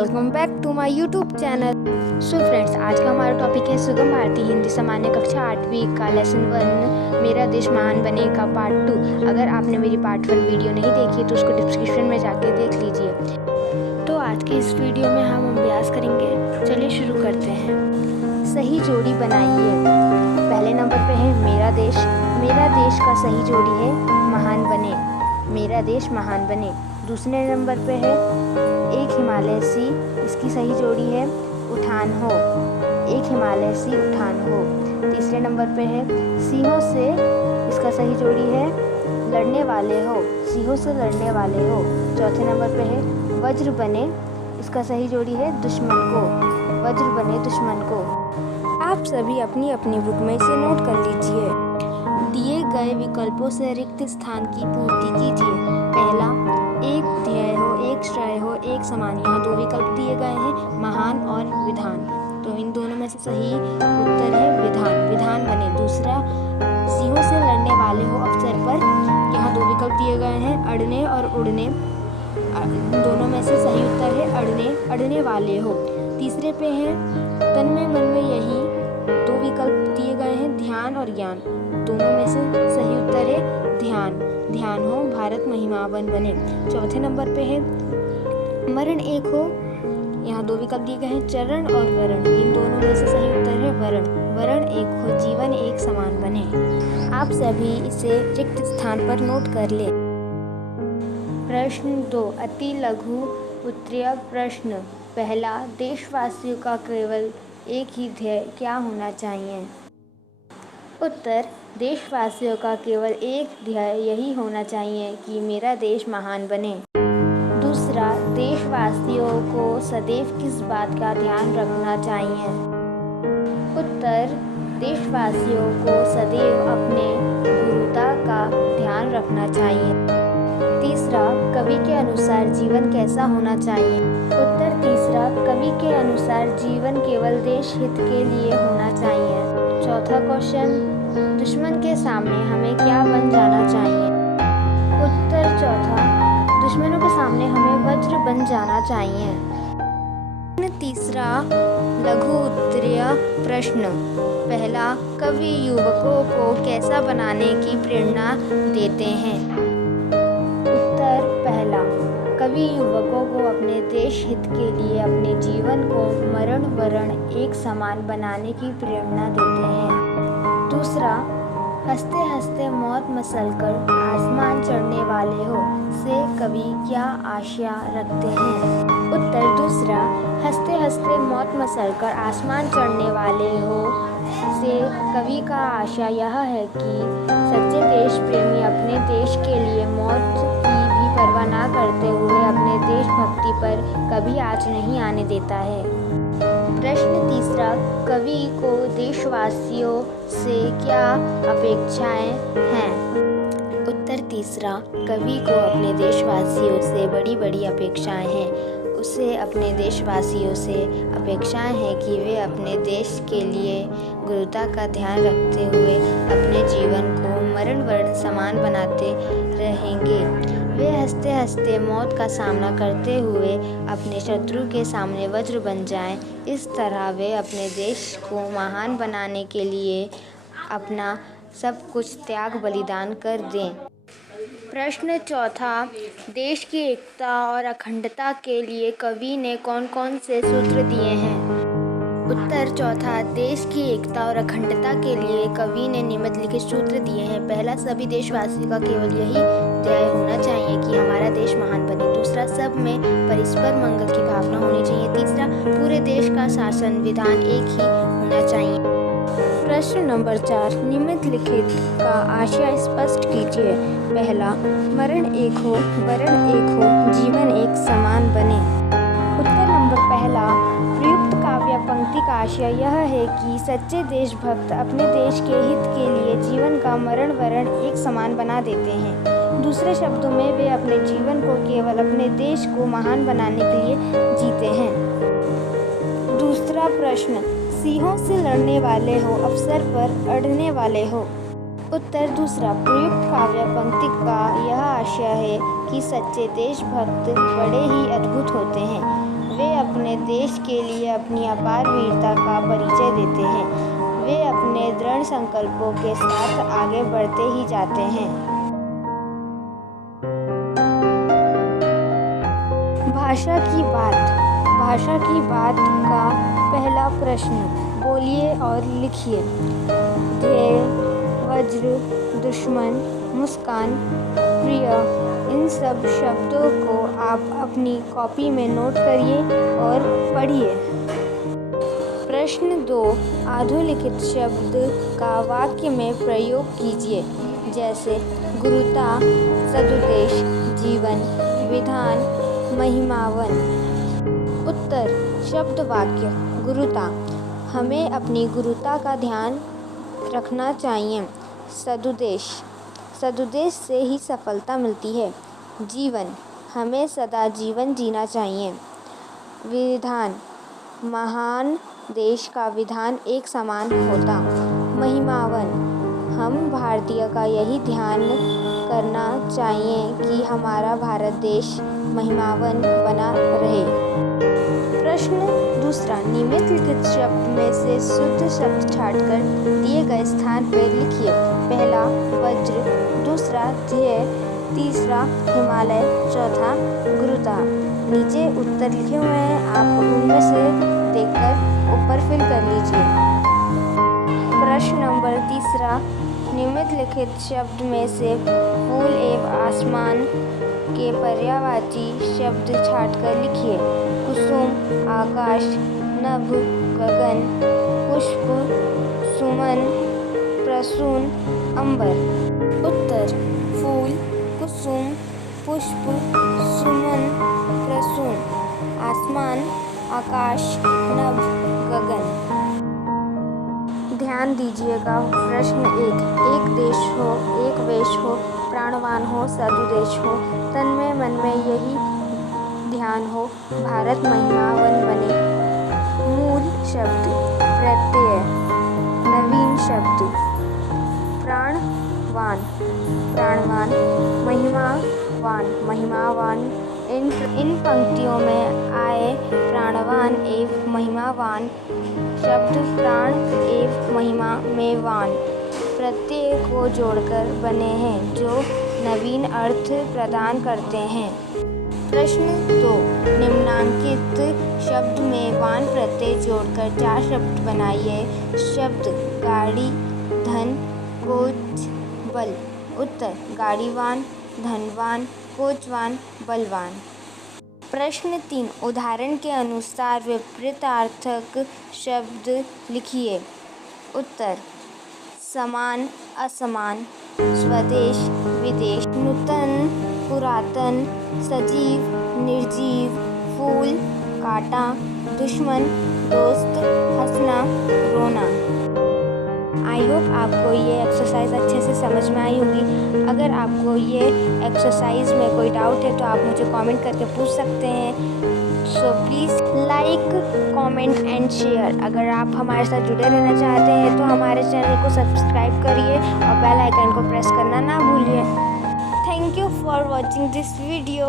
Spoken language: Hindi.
Welcome back to my YouTube channel. So friends, आज का हमारा टॉपिक है सुगम भारती हिंदी सामान्य कक्षा 8वीं का लेसन 1 मेरा देश महान बने का पार्ट 2। अगर आपने मेरी पार्ट 1 वीडियो नहीं देखी तो उसको डिस्क्रिप्शन में जाके देख लीजिए। तो आज की इस वीडियो में हम अभ्यास करेंगे। चलिए शुरू करते हैं। सही जोड़ी बनाइए। पहले नंबर पे है मेरा देश का सही जोड़ी है महान बने, मेरा देश महान बने। दूसरे नंबर पे है एक हिमालय सी, इसकी सही जोड़ी है उठान हो, एक हिमालय सी उठान हो। तीसरे नंबर पे है सिंहों से, इसका सही जोड़ी है लड़ने वाले हो, सिंहों से लड़ने वाले हो। चौथे नंबर पे है वज्र बने, इसका सही जोड़ी है दुश्मन को, वज्र बने दुश्मन को। आप सभी अपनी अपनी बुक में इसे नोट कर लीजिए। दिए गए विकल्पों से रिक्त स्थान की पूर्ति कीजिए। पहला, एक ध्येय हो, एक श्रेय हो, एक समान। यहाँ दो विकल्प दिए गए हैं, महान और विधान। तो इन दोनों में से सही उत्तर है विधान, विधान बने। दूसरा, सिंहों से लड़ने वाले हो अवसर पर। यहाँ दो विकल्प दिए गए हैं, अड़ने और उड़ने। दोनों में से सही उत्तर है अड़ने, अड़ने वाले हो। तीसरे पे है तन में मन में यही। दो विकल्प दिए गए हैं, ध्यान और ज्ञान। दोनों में से सही उत्तर है ध्यान, ध्यान हो, भारत महिमावन बने। चौथे नंबर पे है मरण एक हो। यहाँ दो विकल्प दिए गए हैं, चरण और वरण। इन दोनों में से सही उत्तर है वरण, वरण एक हो, जीवन एक समान बने। आप सभी इसे रिक्त स्थान पर नोट कर ले। प्रश्न 2, अति लघु उत्तरीय प्रश्न। पहला, देशवासियों का केवल एक ही ध्येय क्या होना चाहिए? उत्तर, देशवासियों का केवल एक ध्येय यही होना चाहिए कि मेरा देश महान बने। दूसरा, देशवासियों को सदैव किस बात का ध्यान रखना चाहिए? उत्तर, देशवासियों को सदैव अपने गुरुता का ध्यान रखना चाहिए। तीसरा, कवि के अनुसार जीवन कैसा होना चाहिए? उत्तर, तीसरा, कवि के अनुसार जीवन केवल देश हित के लिए होना चाहिए। चौथा क्वेश्चन, दुश्मन के सामने हमें क्या बन जाना चाहिए? उत्तर, चौथा, दुश्मनों के सामने हमें वज्र बन जाना चाहिए। तीसरा, लघु उत्तरीय प्रश्न। पहला, कवि युवकों को कैसा बनाने की प्रेरणा देते हैं? उत्तर, पहला, कवि युवकों को अपने देश हित के लिए अपने जीवन को मरण वरण एक समान बनाने की प्रेरणा देते हैं। दूसरा, हंसते हंसते मौत मसलकर आसमान चढ़ने वाले हो से कवि क्या आशा रखते हैं? उत्तर, दूसरा, हंसते हंसते मौत मसलकर आसमान चढ़ने वाले हो से कवि का आशा यह है कि सच्चे देश प्रेमी अपने देश के लिए मौत की भी परवाह न करते हुए अपने देशभक्ति पर कभी आँच नहीं आने देता है। प्रश्न तीसरा, कवि को देशवासियों से क्या अपेक्षाएं हैं? उत्तर, तीसरा, कवि को अपने देशवासियों से बड़ी बड़ी अपेक्षाएं हैं। उसे अपने देशवासियों से अपेक्षाएं हैं कि वे अपने देश के लिए गुरुता का ध्यान रखते हुए अपने जीवन को मरण वरण समान बनाते रहेंगे। वे हंसते हंसते मौत का सामना करते हुए अपने शत्रु के सामने वज्र बन जाएं। इस तरह वे अपने देश को महान बनाने के लिए अपना सब कुछ त्याग बलिदान कर दें। प्रश्न चौथा, देश की एकता और अखंडता के लिए कवि ने कौन कौन से सूत्र दिए हैं? उत्तर, चौथा, देश की एकता और अखंडता के लिए कवि ने निम्नलिखित सूत्र दिए हैं। पहला, सभी देशवासियों का केवल यही ध्येय होना चाहिए कि हमारा देश महान बने। दूसरा, सब में परस्पर मंगल की भावना होनी चाहिए। तीसरा, पूरे देश का शासन विधान एक ही होना चाहिए। प्रश्न नंबर 4, निम्नलिखित का आशय स्पष्ट कीजिए। पहला, मरण एक हो, वरण एक हो, जीवन एक समान बने। उत्तर नंबर पहला, प्रयुक्त काव्य पंक्ति का आशय यह है कि सच्चे देशभक्त अपने देश के हित के लिए जीवन का मरण वरण एक समान बना देते हैं। दूसरे शब्दों में वे अपने जीवन को केवल अपने देश को महान बनाने के लिए जीते हैं। दूसरा प्रश्न, सिंहों से लड़ने वाले हो अवसर पर अड़ने वाले हो। उत्तर, दूसरा, प्रयुक्त काव्य पंक्ति का यह आशय है कि सच्चे देशभक्त बड़े ही अद्भुत होते हैं। वे अपने देश के लिए अपनी अपार वीरता का परिचय देते हैं। वे अपने दृढ़ संकल्पों के साथ आगे बढ़ते ही जाते हैं। भाषा की बात का पहला प्रश्न, बोलिए और लिखिए। ध्येय, वज्र, दुश्मन, मुस्कान, प्रिय, इन सब शब्दों को आप अपनी कॉपी में नोट करिए और पढ़िए। प्रश्न 2, अधोलिखित शब्द का वाक्य में प्रयोग कीजिए, जैसे गुरुता, सदुद्देश, जीवन, विधान, महिमावन। उत्तर, शब्द वाक्य। गुरुता, हमें अपनी गुरुता का ध्यान रखना चाहिए। सदुद्देश से ही सफलता मिलती है। जीवन, हमें सदा जीवन जीना चाहिए। विधान, महान देश का विधान एक समान होता। महिमावन, हम भारतीय का यही ध्यान करना चाहिए कि हमारा भारत देश महिमावन बना रहे। प्रश्न 2, निम्नलिखित शब्द में से शुद्ध शब्द छांटकर दिए गए स्थान पर लिखिए। पहला, वज्र, दूसरा, ध्येय, तीसरा, हिमालय, चौथा, गुरुता। नीचे उत्तर लिखे हुए हैं, आप उनमें से देखकर ऊपर फिल कर लीजिए। प्रश्न नंबर 3, निम्नलिखित शब्द में से फूल एवं आसमान के पर्यायवाची शब्द छांटकर लिखिए। कुसुम, आकाश, नभ, गगन, पुष्प, सुमन, प्रसून, अंबर। उत्तर, फूल, कुसुम, पुष्प, सुमन, प्रसून, आसमान, आकाश, नभ, गगन। ध्यान दीजिएगा। प्रश्न 1, एक देश हो, एक वेश हो, प्राणवान हो, सदुद्देश हो, तन में मन में यही ध्यान हो, भारत महिमावन बने। मूल शब्द, प्रत्यय, नवीन शब्द, प्राणवान, महिमावान। इन पंक्तियों में आए प्राणवान एवं महिमावान शब्द प्राण एवं महिमा में वान प्रत्यय को जोड़कर बने हैं, जो नवीन अर्थ प्रदान करते हैं। प्रश्न 2, निम्नांकित शब्द में वान प्रत्यय जोड़कर 4 शब्द बनाइए। शब्द गाड़ी, धन, कोच, बल। उत्तर, गाड़ीवान, धनवान, कोचवान, बलवान। प्रश्न 3, उदाहरण के अनुसार विपरीतार्थक शब्द लिखिए। उत्तर, समान, असमान, स्वदेश, विदेश, नूतन, पुरातन, सजीव, निर्जीव, फूल, कांटा, दुश्मन, दोस्त, हंसना, रोना। आई होप आपको ये एक्सरसाइज अच्छे से समझ में आई होगी। अगर आपको ये एक्सरसाइज में कोई डाउट है तो आप मुझे कमेंट करके पूछ सकते हैं। So please like, comment and share. अगर आप हमारे साथ जुड़े रहना चाहते हैं तो हमारे चैनल को सब्सक्राइब करिए और बेल आइकन को प्रेस करना ना भूलिए। Thank you for watching this video.